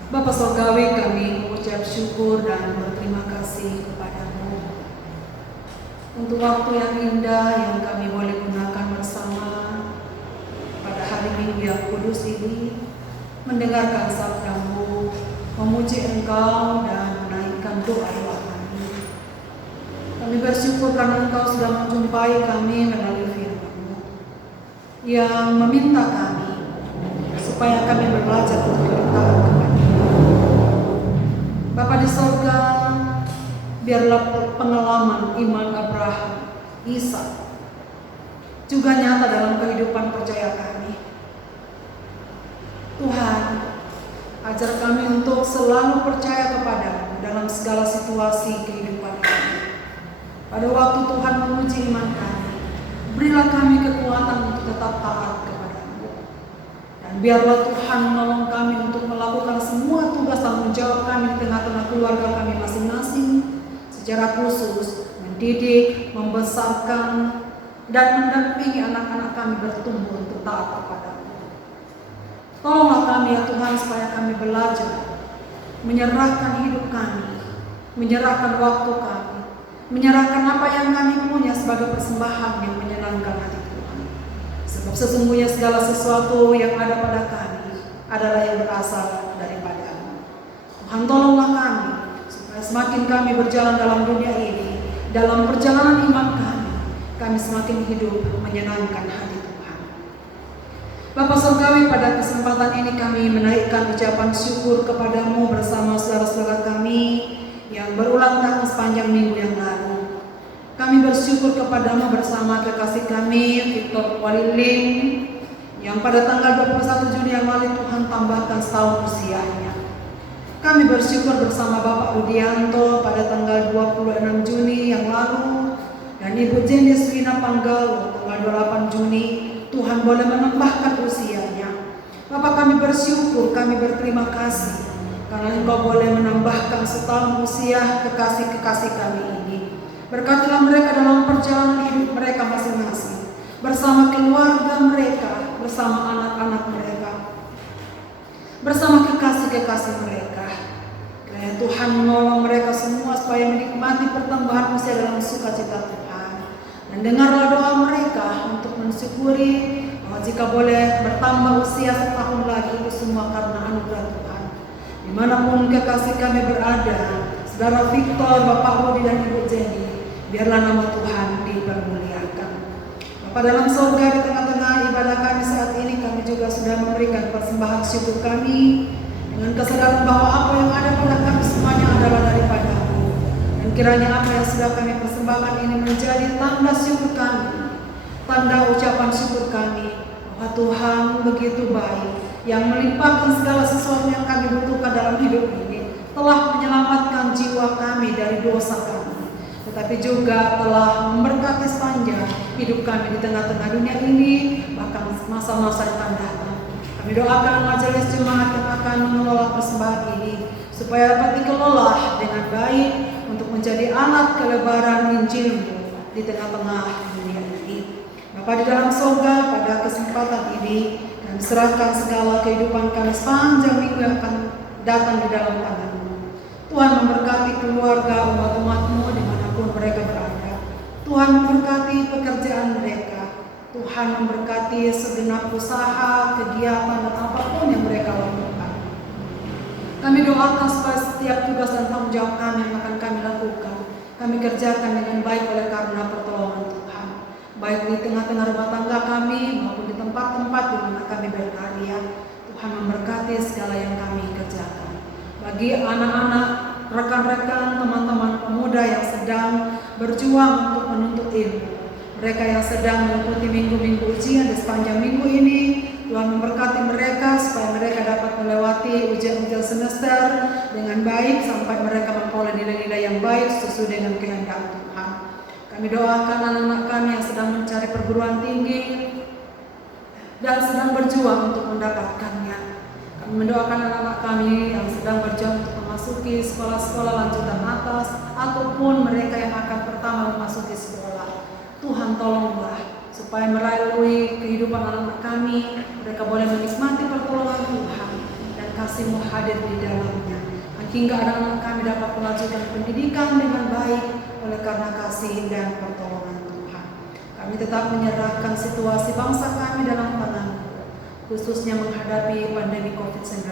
Bapa Surgawi, kami mengucap syukur dan berterima kasih kepada-Mu untuk waktu yang indah yang kami boleh gunakan bersama pada hari Minggu yang kudus ini, mendengarkan sabda-Mu, memuji Engkau dan menaikkan doa-doa kami. Kami bersyukur karena Engkau sudah menjumpai kami melalui firman-Mu yang meminta kami supaya kami belajar untuk hidup taat kepada Bapa di sorga, biarlah pengalaman iman Abraham, Ishak juga nyata dalam kehidupan percaya kami. Tuhan, ajar kami untuk selalu percaya kepada-Mu dalam segala situasi kehidupan kami. Pada waktu Tuhan menguji iman kami, berilah kami kekuatan untuk tetap taat kepada-Mu. Dan biarlah Tuhan menolong kami untuk melakukan semua tugas tanggung jawab kami di tengah-tengah keluarga kami masing-masing, secara khusus mendidik, membesarkan, dan mendampingi anak-anak kami bertumbuh untuk taat kepada-Mu. Tolonglah kami ya Tuhan supaya kami belajar menyerahkan hidup kami, menyerahkan waktu kami, menyerahkan apa yang kami punya sebagai persembahan yang menyenangkan hati Tuhan. Sebab sesungguhnya segala sesuatu yang ada pada kami adalah yang berasal daripada-Mu. Tuhan, tolonglah kami supaya semakin kami berjalan dalam dunia ini, dalam perjalanan iman kami semakin hidup menyenangkan hati Tuhan. Bapa Surgawi, pada kesempatan ini kami menaikkan ucapan syukur kepada-Mu bersama saudara-saudara kami yang berulang tahun sepanjang minggu yang lalu. Kami bersyukur kepada-Mu bersama kekasih kami Victor Walilim yang pada tanggal 21 Juni yang lalu Tuhan tambahkan setahun usianya. Kami bersyukur bersama Bapak Rudianto pada tanggal 26 Juni yang lalu dan Ibu Jenny Swina Panggalo tanggal 28 Juni Tuhan boleh menambahkan usianya. Bapak, kami bersyukur, kami berterima kasih karena Engkau boleh menambahkan setahun usia kekasih-kekasih kami ini. Berkatilah mereka dalam perjalanan hidup mereka masing-masing, bersama keluarga mereka, bersama anak-anak mereka, bersama kekasih-kekasih mereka. Kiranya Tuhan menolong mereka semua supaya menikmati pertambahan usia dalam sukacita Tuhan. Dan dengarlah doa mereka untuk mensyukuri bahwa jika boleh bertambah usia setahun lagi, itu semua karena anugerah Tuhan. Dimanapun kekasih kami berada, Saudara Victor, Bapak Rudi dan Ibu Jenny, biarlah nama Tuhan dipermuliakan. Bapak dalam surga, di tengah-tengah ibadah kami saat ini, kami juga sudah memberikan persembahan syukur kami dengan kesadaran bahwa apa yang ada pada kami semuanya adalah daripada-Mu. Dan kiranya apa yang sudah kami persembahkan ini menjadi tanda syukur kami, tanda ucapan syukur kami bahwa Tuhan begitu baik, yang melimpahkan segala sesuatu yang kami butuhkan dalam hidup ini, telah menyelamatkan jiwa kami dari dosa kami, tetapi juga telah memberkati sepanjang hidup kami di tengah-tengah dunia ini, bahkan masa-masa yang akan datang. Kami doakan majelis jemaat yang akan mengelola persembahan ini supaya dapat dikelola dengan baik untuk menjadi alat kelebaran Injil-Mu di tengah-tengah dunia ini. Bapa di dalam surga, pada kesempatan ini kami serahkan segala kehidupan kami sepanjang minggu yang akan datang di dalam tangan-Mu. Tuhan memberkati keluarga umat-umat-Mu dimanapun mereka berada. Tuhan memberkati pekerjaan mereka. Tuhan memberkati segenap usaha, kegiatan, dan apapun yang mereka lakukan. Kami doakan supaya setiap tugas dan tanggung jawab kami yang akan kami lakukan, kami kerjakan dengan baik oleh karena pertolongan Tuhan. Baik di tengah-tengah rumah tangga kami maupun di tempat-tempat di mana kami berkarya. Tuhan memberkati segala yang kami kerjakan. Bagi anak-anak, rekan-rekan, teman-teman pemuda yang sedang berjuang untuk menuntut ilmu, mereka yang sedang mengikuti minggu-minggu ujian di sepanjang minggu ini, Tuhan memberkati mereka supaya mereka dapat melewati ujian-ujian semester dengan baik sampai mereka memperoleh nilai-nilai yang baik sesuai dengan kehendak Tuhan. Kami doakan anak-anak kami yang sedang mencari perguruan tinggi dan sedang berjuang untuk mendapatkannya. Kami mendoakan anak-anak kami yang sedang berjuang untuk memasuki sekolah-sekolah lanjutan atas ataupun mereka yang akan pertama memasuki sekolah. Tuhan tolonglah supaya melalui kehidupan anak-anak kami mereka boleh menikmati pertolongan Tuhan dan kasih kasih-Mu hadir di dalamnya, hingga anak-anak kami dapat melanjutkan pendidikan dengan baik oleh karena kasih dan pertolongan Tuhan. Kami tetap menyerahkan situasi bangsa kami dalam tangan-Mu, khususnya menghadapi pandemi COVID-19.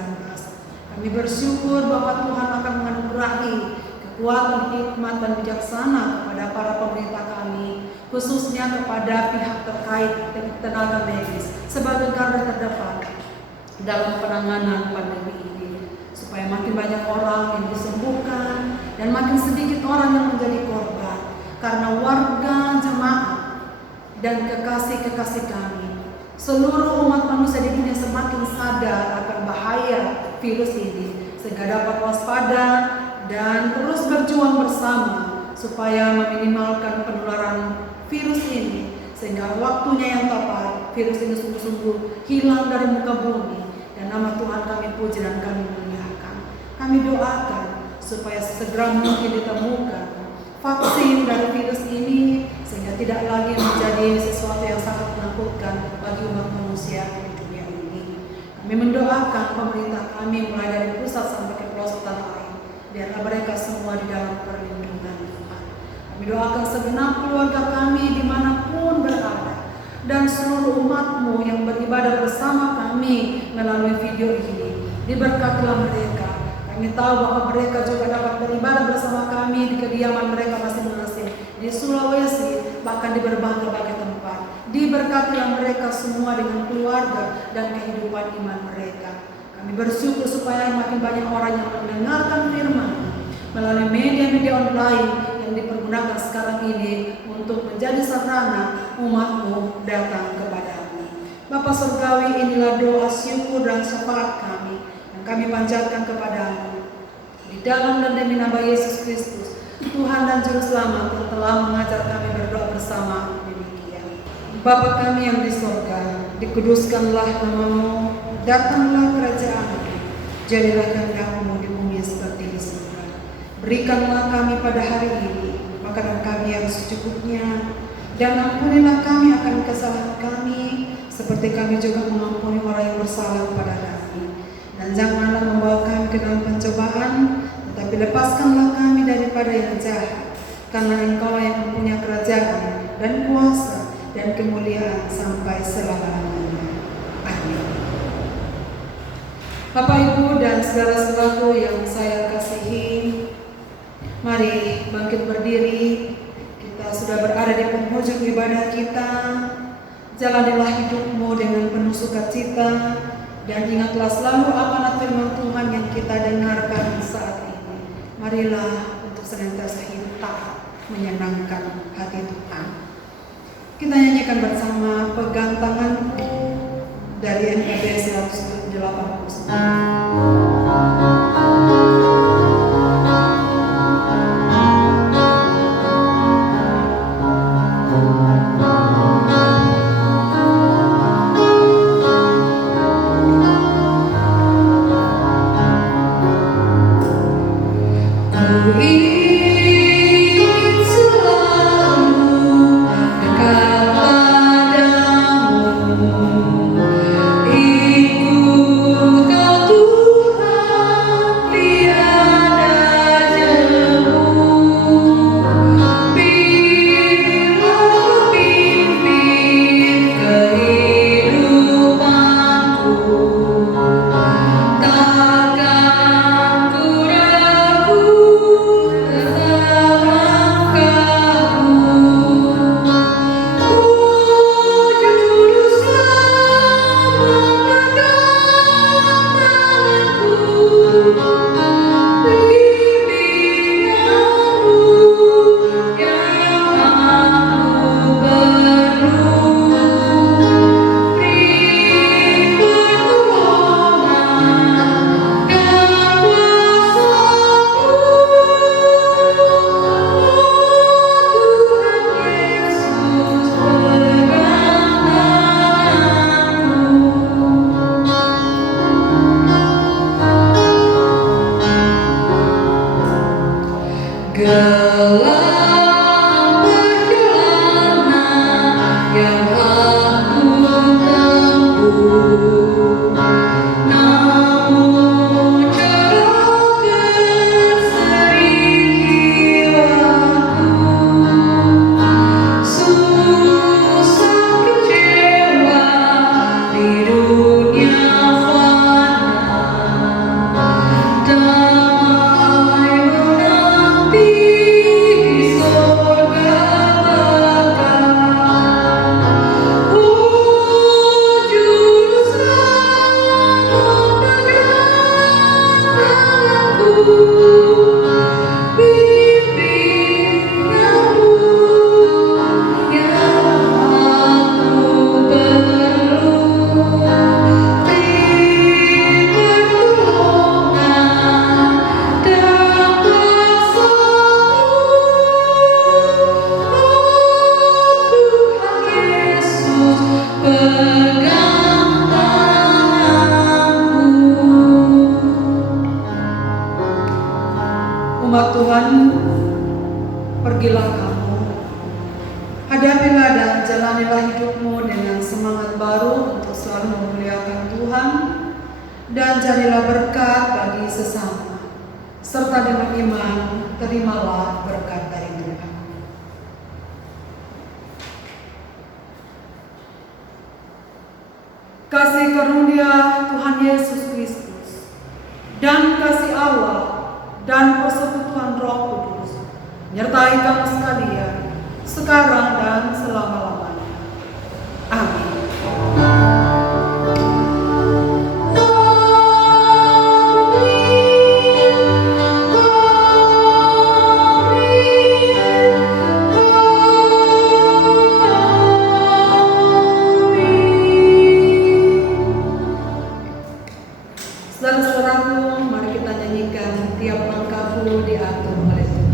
Kami bersyukur bahwa Tuhan akan menganugerahi kekuatan, hikmat, dan bijaksana kepada para pemerintah kami, khususnya kepada pihak terkait tenaga medis sebagai garda terdepan dalam penanganan pandemi ini, supaya makin banyak orang yang disembuhkan dan makin sedikit orang yang menjadi korban, karena warga, jemaat, dan kekasih-kekasih kami, seluruh umat manusia di dunia semakin sadar akan bahaya virus ini, sehingga dapat waspada dan terus berjuang bersama supaya meminimalkan penularan virus ini, sehingga waktunya yang tepat virus ini sungguh-sungguh hilang dari muka bumi dan nama Tuhan kami puji dan kami muliakan. Kami doakan supaya segera mungkin ditemukan vaksin dari virus ini, sehingga tidak lagi menjadi sesuatu yang sangat menakutkan bagi umat manusia di dunia ini. Kami mendoakan pemerintah kami mulai dari pusat sampai ke pelosok tanah air, biarlah mereka semua di dalam perlindungan Tuhan. Kami doakan segenap keluarga kami dimanapun berada, dan seluruh umat-Mu yang beribadah bersama kami melalui video ini. Diberkatilah mereka. Kami tahu bahwa mereka juga dapat beribadah bersama kami di kediaman mereka masing-masing, di Sulawesi, bahkan di berbagai tempat. Diberkatilah mereka semua dengan keluarga dan kehidupan iman mereka. Kami bersyukur supaya makin banyak orang yang mendengarkan firman melalui media-media online yang dipergunakan sekarang ini untuk menjadi sarana umat-Mu datang kepadamu. Bapa Surgawi, inilah doa syukur dan syafaat kami yang kami panjatkan kepadamu di dalam dan demi nama Yesus Kristus, Tuhan dan Juru Selamat yang telah mengajar kami berdoa bersama demikian. Bapa kami yang di surga, dikuduskanlah nama-Mu, datanglah kerajaan-Mu, jadilah kehendak-Mu di bumi seperti di surga. Berikanlah kami pada hari ini makanan kami yang secukupnya, dan ampunilah kami akan kesalahan kami, seperti kami juga mengampuni orang yang bersalah kepada kami. Dan janganlah membawa kami ke dalam pencobaan, tetapi lepaskanlah kami daripada yang jahat, karena Engkau yang mempunyai kerajaan dan kuasa dan kemuliaan sampai selama-lamanya. Amin. Bapak, Ibu, dan saudara-saudaraku yang saya kasihi, mari bangkit berdiri. Kita sudah berada di penghujung ibadah kita. Jalanilah hidupmu dengan penuh sukacita, dan ingatlah selalu amanat firman Tuhan yang kita dengarkan saat ini. Marilah untuk senantiasa hidup taat, menyenangkan hati Tuhan. Kita nyanyikan bersama Pegang Tanganku dari NKB 189. Ikut kau Umat Tuhan, pergilah kamu, hadapilah dan jalanilah hidupmu dengan semangat baru untuk selalu memuliakan Tuhan, dan carilah berkat bagi sesama, serta dengan iman terimalah berkat dari Tuhan. Kasih karunia Tuhan Yesus Kristus dan kasih Allah dan persekutuan Roh Kudus menyertai kamu sekalian sekarang dan selama-lamanya. Amin. Saudara-saudaraku, mari kita nyanyikan tiap langkahku diatur oleh Tuhan.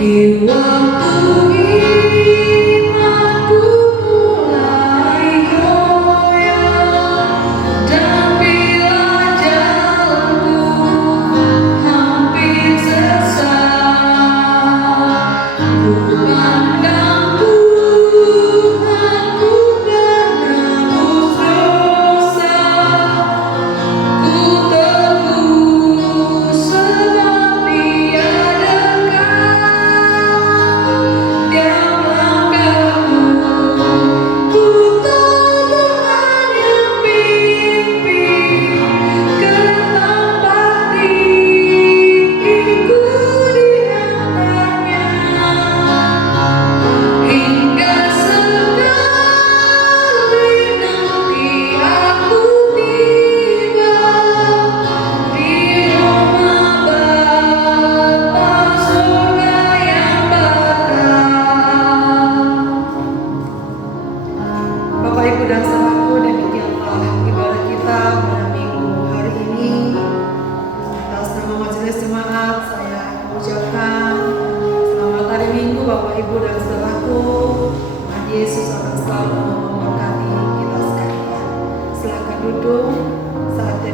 Di waktu imanku mulai goyah, dan bila jalanku hampir sesat, ku pandang Tuhanku menebus dosa, ku teguh sebab Dia dekat. Bapak, Ibu, dan saudaraku, Tuhan Yesus akan selalu memberkati kita sekalian. Silakan duduk saatnya